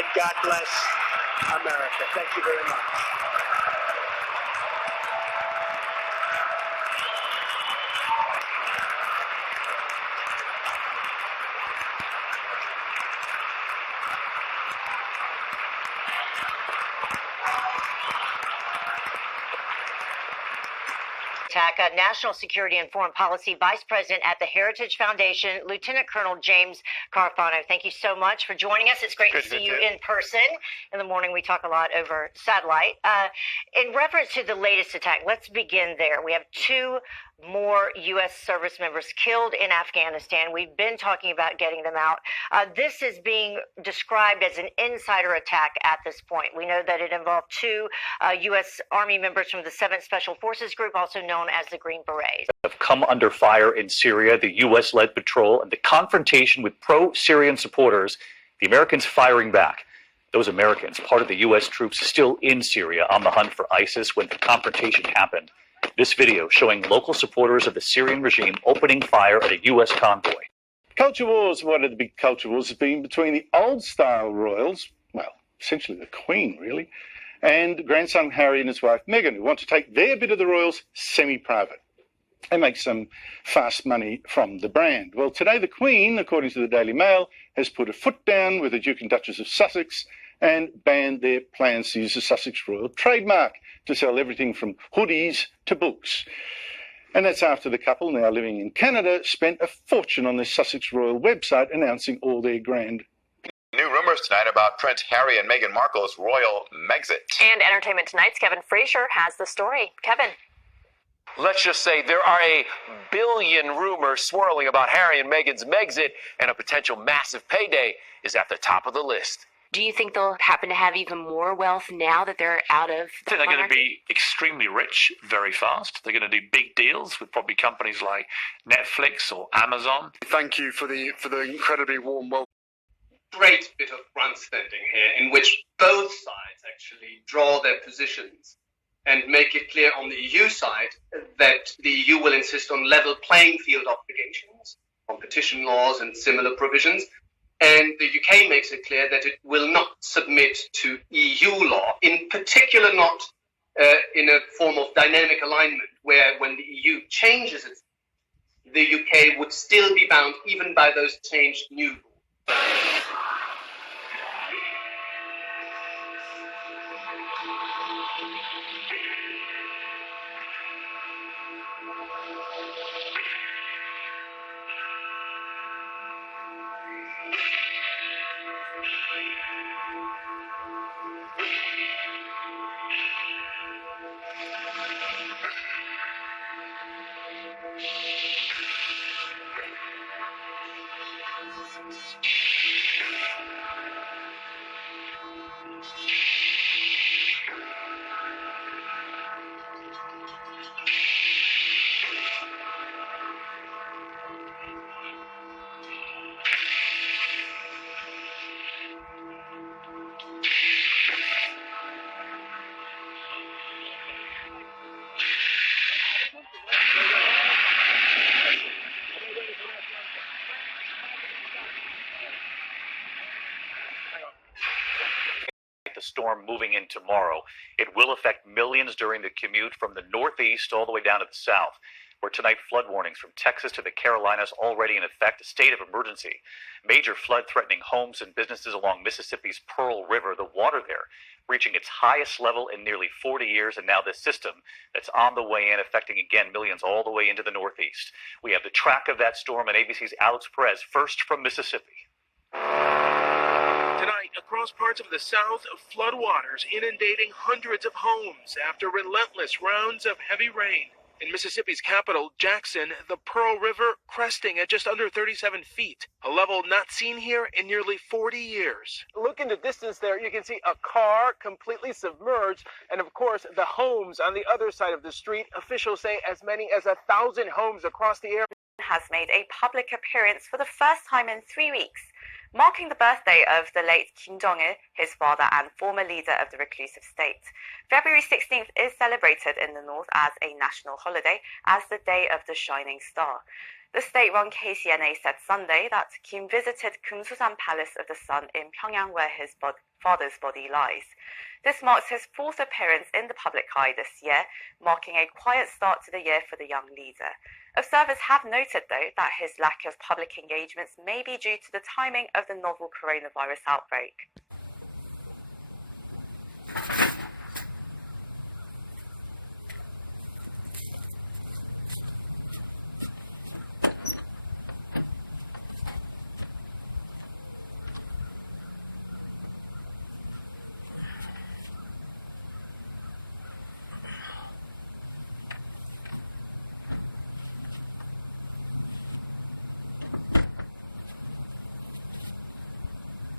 and God bless America. Thank you very much. National Security and Foreign Policy Vice President at the Heritage Foundation, Lieutenant Colonel James Carfano. Thank you so much for joining us. It's great to see you in person. In the morning, we talk a lot over satellite. In reference to the latest attack, let's begin there. We have 2 more U.S. service members killed in Afghanistan. We've been talking about getting them out. This is being described as an insider attack at this point. We know that it involved 2 U.S. Army members from the 7th Special Forces Group, also known as the Green Berets. Have come under fire in Syria, the U.S.-led patrol, and the confrontation with pro-Syrian supporters, the Americans firing back. Those Americans, part of the U.S. troops still in Syria on the hunt for ISIS when the confrontation happened. This video showing local supporters of the Syrian regime opening fire at a U.S. convoy. Culture wars, one of the big culture wars has been between the old-style royals, well, essentially the Queen, really, and grandson Harry and his wife Meghan, who want to take their bit of the royals semi-private and make some fast money from the brand. Well, today the Queen, according to the Daily Mail, has put a foot down with the Duke and Duchess of Sussex and banned their plans to use the Sussex Royal trademark to sell everything from hoodies to books. And that's after the couple, now living in Canada, spent a fortune on their Sussex Royal website announcing all their grand. New rumors tonight about Prince Harry and Meghan Markle's royal Megxit. And Entertainment Tonight's Kevin Frazier has the story. Kevin. Let's just say there are a billion rumors swirling about Harry and Meghan's Megxit, and a potential massive payday is at the top of the list. Do you think they'll happen to have even more wealth now that they're out of I think they're going to be extremely rich very fast. They're going to do big deals with probably companies like Netflix or Amazon. Thank you for the incredibly warm welcome. Great bit of grandstanding here in which both sides actually draw their positions and make it clear on the EU side that the EU will insist on level playing field obligations, competition laws and similar provisions. And the UK makes it clear that it will not submit to EU law, in particular not in a form of dynamic alignment, where when the EU changes it, the UK would still be bound even by those changed new rules. The storm moving in tomorrow. It will affect millions during the commute from the northeast all the way down to the south, where tonight flood warnings from Texas to the Carolinas already in effect, a state of emergency. Major flood threatening homes and businesses along Mississippi's Pearl River, the water there reaching its highest level in nearly 40 years, and now this system that's on the way in, affecting again millions all the way into the northeast. We have the track of that storm and ABC's Alex Perez, first from Mississippi. Tonight, across parts of the South, floodwaters inundating hundreds of homes after relentless rounds of heavy rain. In Mississippi's capital, Jackson, the Pearl River cresting at just under 37 feet, a level not seen here in nearly 40 years. Look in the distance there, you can see a car completely submerged, and of course, the homes on the other side of the street. Officials say as many as 1,000 homes across the area. Has made a public appearance for the first time in 3 weeks, marking the birthday of the late Kim Jong-il, his father and former leader of the reclusive state. February 16th is celebrated in the north as a national holiday, as the Day of the Shining Star. The state-run KCNA said Sunday that Kim visited Kumsusan Palace of the Sun in Pyongyang, where his father's body lies. This marks his fourth appearance in the public eye this year, marking a quiet start to the year for the young leader. Observers have noted, though, that his lack of public engagements may be due to the timing of the novel coronavirus outbreak.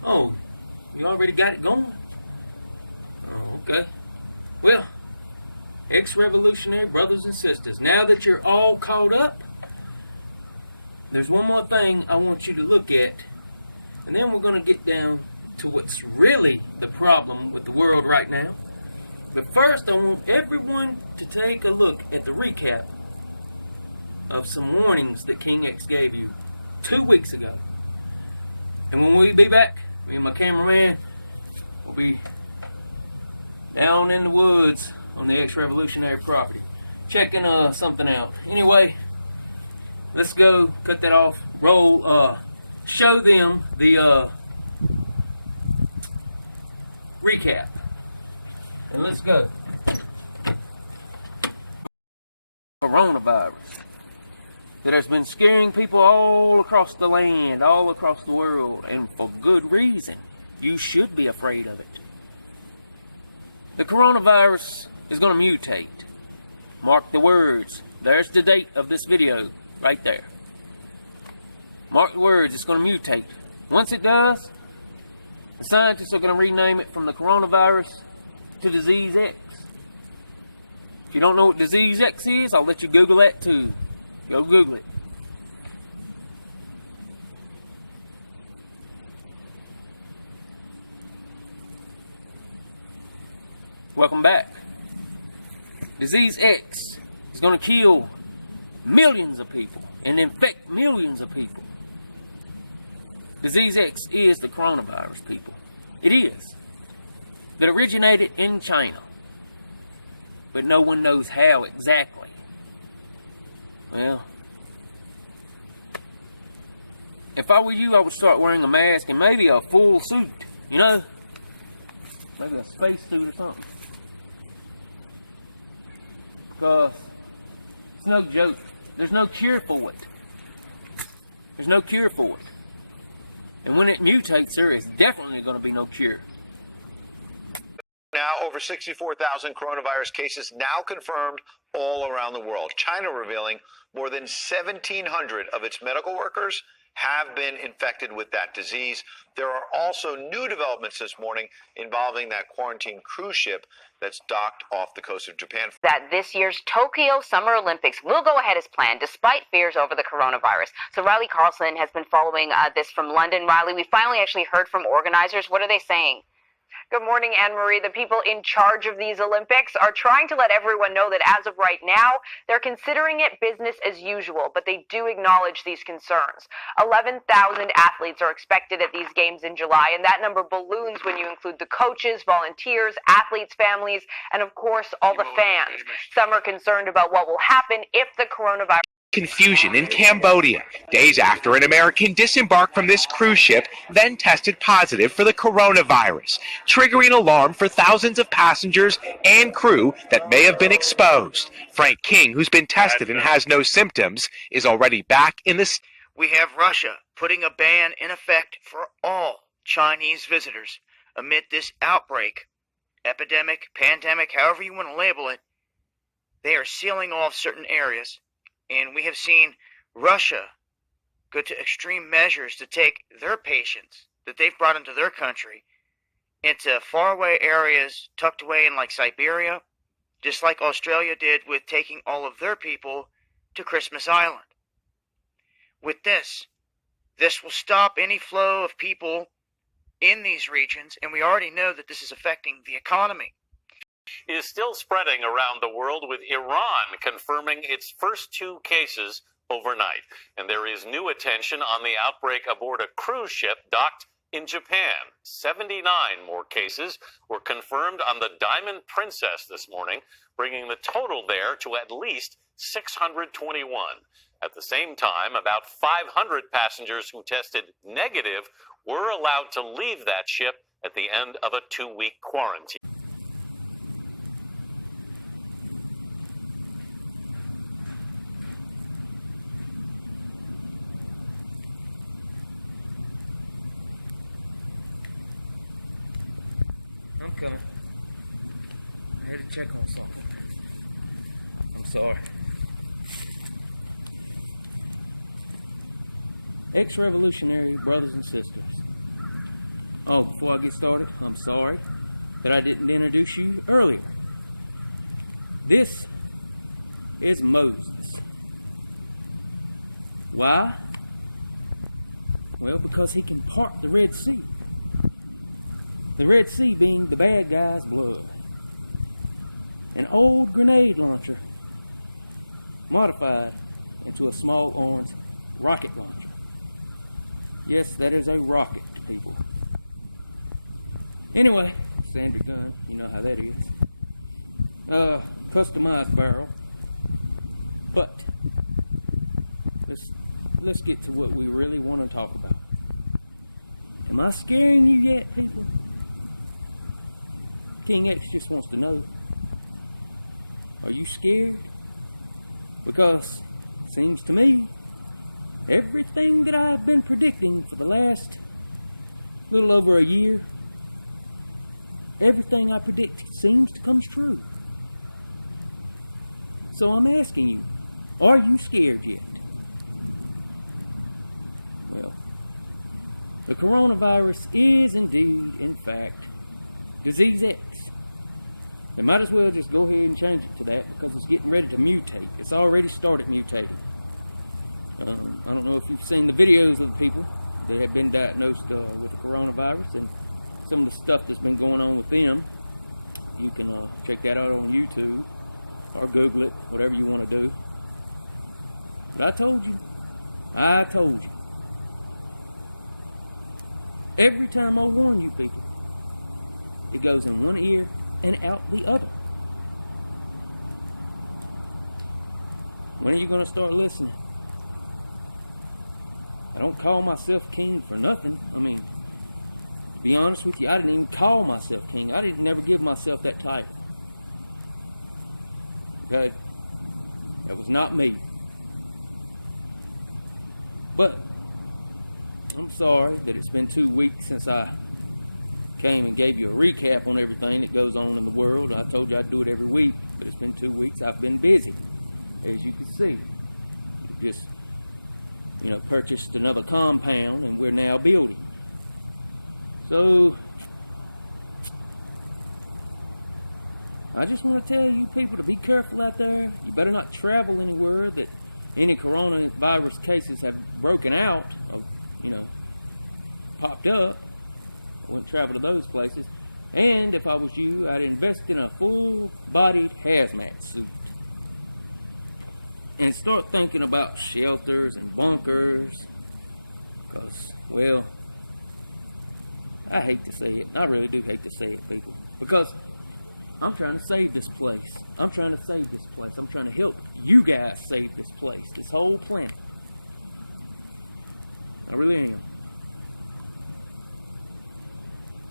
Oh, you already got it going? Oh, okay. Well, ex-revolutionary brothers and sisters, now that you're all caught up, there's one more thing I want you to look at, and then we're going to get down to what's really the problem with the world right now. But first, I want everyone to take a look at the recap of some warnings that King X gave you 2 weeks ago. And when we be back, me and my cameraman will be down in the woods on the ex-revolutionary property, checking something out. Anyway, let's go cut that off. Roll, show them the recap. And let's go. Coronavirus that has been scaring people all across the land, all across the world, and for good reason. You should be afraid of it. The coronavirus is going to mutate. Mark the words. There's the date of this video, right there. Mark the words, it's going to mutate. Once it does, the scientists are going to rename it from the coronavirus to Disease X. If you don't know what Disease X is, I'll let you Google that too. Go Google it. Welcome back. Disease X is going to kill millions of people and infect millions of people. Disease X is the coronavirus, people. It is. That originated in China. But no one knows how exactly. Well, if I were you, I would start wearing a mask and maybe a full suit, you know? Maybe a space suit or something. Because it's no joke. There's no cure for it. There's no cure for it. And when it mutates, there is definitely going to be no cure. Now, over 64,000 coronavirus cases now confirmed all around the world. China revealing more than 1,700 of its medical workers have been infected with that disease. There are also new developments this morning involving that quarantine cruise ship that's docked off the coast of Japan. That this year's Tokyo Summer Olympics will go ahead as planned, despite fears over the coronavirus. So Riley Carlson has been following this from London. Riley, we finally actually heard from organizers. What are they saying? Good morning, Anne-Marie. The people in charge of these Olympics are trying to let everyone know that as of right now, they're considering it business as usual, but they do acknowledge these concerns. 11,000 athletes are expected at these games in July, and that number balloons when you include the coaches, volunteers, athletes' families, and of course, all the fans. Some are concerned about what will happen if the coronavirus... Confusion in Cambodia, days after an American disembarked from this cruise ship, then tested positive for the coronavirus, triggering alarm for thousands of passengers and crew that may have been exposed. Frank King, who's been tested and has no symptoms, is already back in the... We have Russia putting a ban in effect for all Chinese visitors amid this outbreak, epidemic, pandemic, however you want to label it. They are sealing off certain areas. And we have seen Russia go to extreme measures to take their patients that they've brought into their country into faraway areas tucked away in like Siberia, just like Australia did with taking all of their people to Christmas Island. With this will stop any flow of people in these regions, and we already know that this is affecting the economy. Is still spreading around the world, with Iran confirming its first 2 cases overnight. And there is new attention on the outbreak aboard a cruise ship docked in Japan. 79 more cases were confirmed on the Diamond Princess this morning, bringing the total there to at least 621. At the same time, about 500 passengers who tested negative were allowed to leave that ship at the end of a 2-week quarantine. I'm coming. I had to check on something. I'm sorry. Ex-revolutionary brothers and sisters. Oh, before I get started, I'm sorry that I didn't introduce you earlier. This is Moses. Why? Well, because he can part the Red Sea. The Red Sea being the bad guy's blood. An old grenade launcher modified into a small arms rocket launcher. Yes, that is a rocket, people. Anyway, standard gun, you know how that is. Customized barrel. But let's get to what we really want to talk about. Am I scaring you yet, people? King X just wants to know, are you scared? Because, seems to me, everything that I've been predicting for the last little over a year, everything I predict seems to come true. So I'm asking you, are you scared yet? Well, the coronavirus is indeed, in fact, Disease X. They might as well just go ahead and change it to that because it's getting ready to mutate. It's already started mutating. I don't know if you've seen the videos of the people that have been diagnosed with the coronavirus and some of the stuff that's been going on with them. You can check that out on YouTube or Google it, whatever you want to do. But I told you. Every time I warn you people, it goes in one ear and out the other. When are you going to start listening? I don't call myself king for nothing. I mean, to be honest with you, I didn't even call myself king. I didn't never give myself that title. Okay? That was not me. But I'm sorry that it's been 2 weeks since I came and gave you a recap on everything that goes on in the world. I told you I'd do it every week, but it's been 2 weeks. I've been busy, as you can see. Just, purchased another compound, and we're now building. So, I just want to tell you people to be careful out there. You better not travel anywhere that any coronavirus cases have broken out, or, popped up. I wouldn't travel to those places. And if I was you, I'd invest in a full-bodied hazmat suit. And start thinking about shelters and bunkers. Because, well, I hate to say it. I really do hate to say it, people. Because I'm trying to save this place. I'm trying to save this place. I'm trying to help you guys save this place, this whole planet. I really am.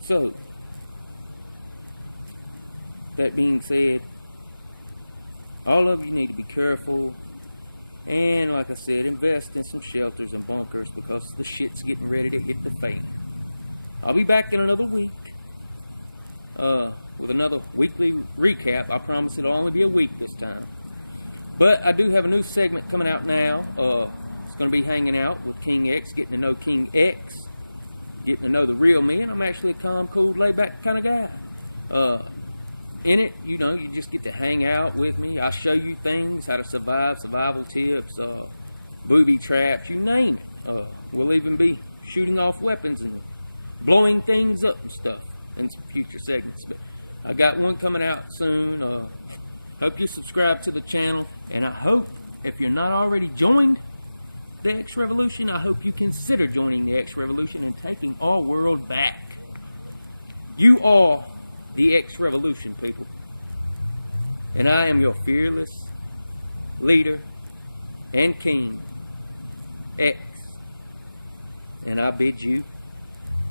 So, that being said, all of you need to be careful. And like I said, invest in some shelters and bunkers because the shit's getting ready to hit the fan. I'll be back in another week with another weekly recap. I promise it'll only be a week this time. But I do have a new segment coming out now. It's going to be hanging out with King X, getting to know King X, getting to know the real me. And I'm actually a calm, cool, laid-back kind of guy. In it, you just get to hang out with me. I show you things, how to survive, survival tips, booby traps, you name it. We'll even be shooting off weapons and blowing things up and stuff in some future segments. But I got one coming out soon. Hope you subscribe to the channel. And I hope, if you're not already joined, the X Revolution, I hope you consider joining the X Revolution and taking our world back. You are the X Revolution, people. And I am your fearless leader and king, X. And I bid you,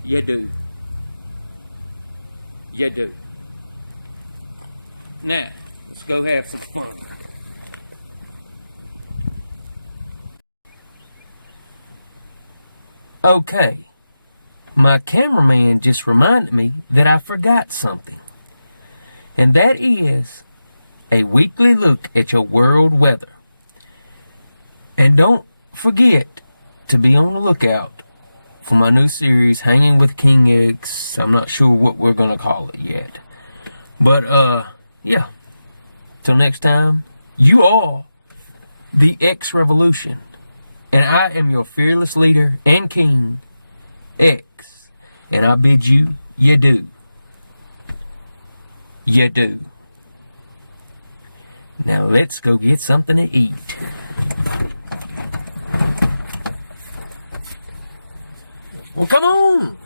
you do. You do. Now, let's go have some fun. Okay, my cameraman just reminded me that I forgot something. And that is a weekly look at your world weather. And don't forget to be on the lookout for my new series, Hanging with King X. I'm not sure what we're going to call it yet. But, yeah. Till next time, you are the X Revolution. And I am your fearless leader and king, X. And I bid you, you do. You do. Now let's go get something to eat. Well, come on.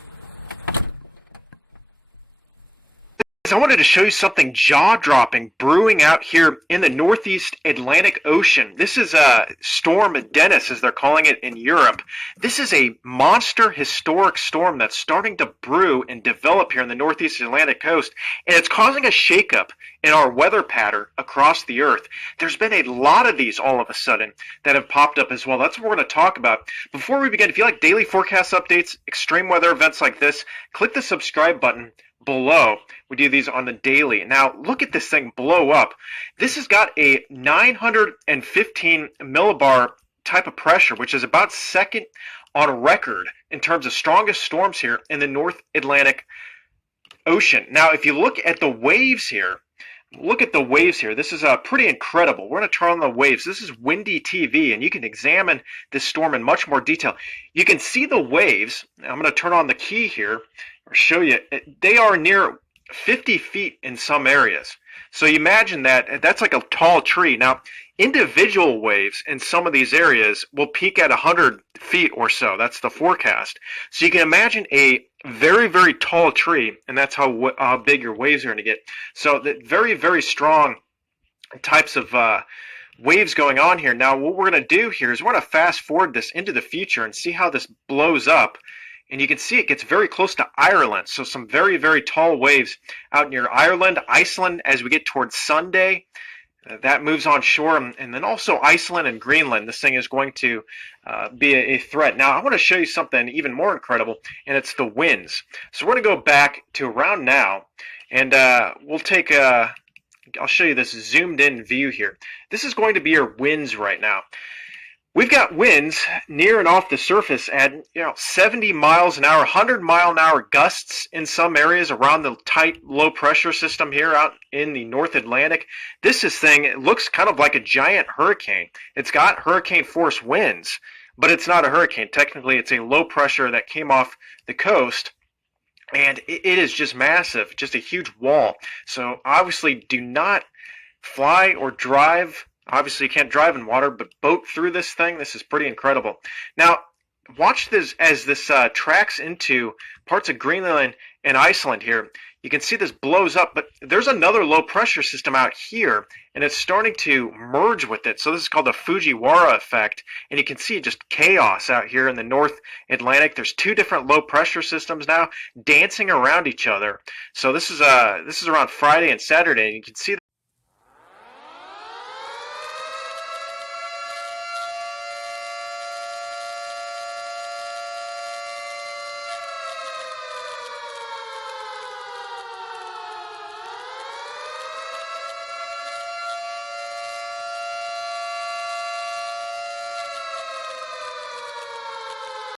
I wanted to show you something jaw-dropping brewing out here in the northeast Atlantic Ocean. This is Storm Dennis, as they're calling it in Europe. This is a monster historic storm that's starting to brew and develop here in the northeast Atlantic coast, and it's causing a shakeup in our weather pattern across the earth. There's been a lot of these all of a sudden that have popped up as well. That's what we're going to talk about. Before we begin, if you like daily forecast updates, extreme weather events like this, click the subscribe button below. We do these on the daily. Now, look at this thing blow up. This has got a 915 millibar type of pressure, which is about second on record in terms of strongest storms here in the North Atlantic Ocean. Now, if you look at the waves here, this is pretty incredible. We're going to turn on the waves. This is windy TV, and you can examine this storm in much more detail. You can see the waves. I'm going to turn on the key here or show you. They are near 50 feet in some areas. So you imagine that's like a tall tree. Now, individual waves in some of these areas will peak at 100 feet or so. That's the forecast. So you can imagine a very, very tall tree, and that's how big your waves are going to get. So that very, very strong types of waves going on here. Now, what we're going to do here is we're going to fast forward this into the future and see how this blows up. And you can see it gets very close to Ireland. So some very, very tall waves out near Ireland, Iceland as we get towards Sunday. That moves on shore, and then also Iceland and Greenland. This thing is going to be a threat. Now, I want to show you something even more incredible, and it's the winds. So we're going to go back to around now, and we'll take I'll show you this zoomed in view here. This is going to be your winds right now. We've got winds near and off the surface at 70 miles an hour, 100 mile an hour gusts in some areas around the tight low pressure system here out in the North Atlantic. This thing, it looks kind of like a giant hurricane. It's got hurricane force winds, but it's not a hurricane. Technically, it's a low pressure that came off the coast. And it is just massive, just a huge wall. So obviously do not fly or drive. Obviously, you can't drive in water, but boat through this thing. This is pretty incredible. Now, watch this as this tracks into parts of Greenland and Iceland here. You can see this blows up, but there's another low pressure system out here, and it's starting to merge with it. So this is called the Fujiwara effect, and you can see just chaos out here in the North Atlantic. There's two different low pressure systems now dancing around each other. So this is around Friday and Saturday, and you can see